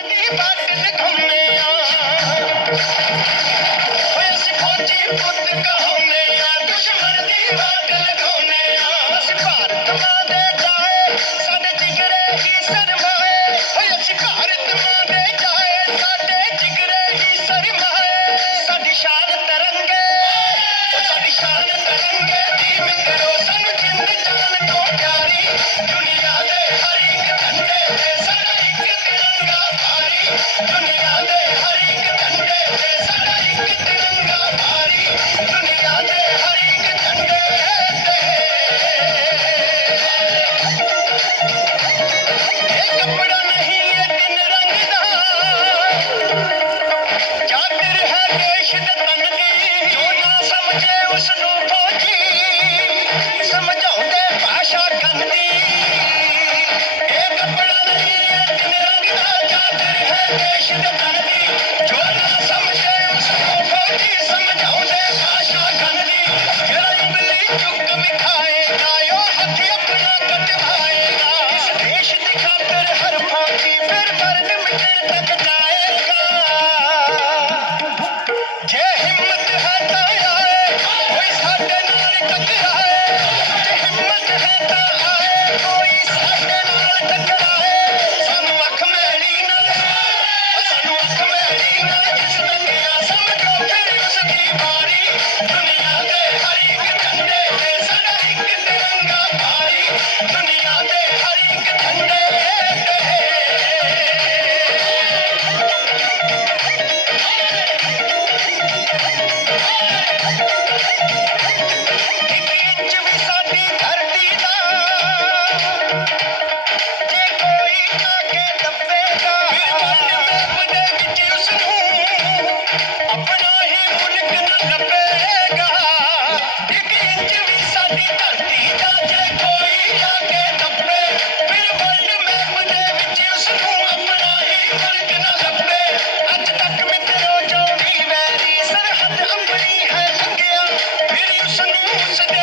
Bottle ਘੁੰਮਿਆ। ਉਸ ਨੂੰ ਫੌਜੀ ਸਮਝਾਉਂਦੇ ਭਾਸ਼ਾ ਗੰਦੀ ਇਹ ਕੱਪੜਾ ਨਹੀਂ ਹੈ ਤਿੰਨ ਰੰਗ ਦਾ ਚਾਦਰ ਹੈ ਦੇਸ਼ ਦੇ ਤਨਦੀ ਜੋ ਨਾ ਸਮਝੇ ਉਸ ਨੂੰ ਫੌਜੀ ਸਮਝਾਉਂਦੇ ਭਾਸ਼ਾ ਗੰਦੀ ਜਿਹੜਾ ਉਂਗਲੀ ਚੁੱਕ ਮਿਖਾਏਗਾ ਉਹ ਹੱਥ ਆਪਣਾ ਕਟਵਾਏਗਾ ਇਸ ਦੇਸ਼ ਦੀ ਖਾਤਰ ਹਰ ਫੌਜੀ ਫਿਰ ਮਰਨ ਮਿਟਣ ਤੱਕ ਜਾਏਗਾ ਜੇ ਹਿੰਮਤ ਹੈ ਤਾਂ है संदेश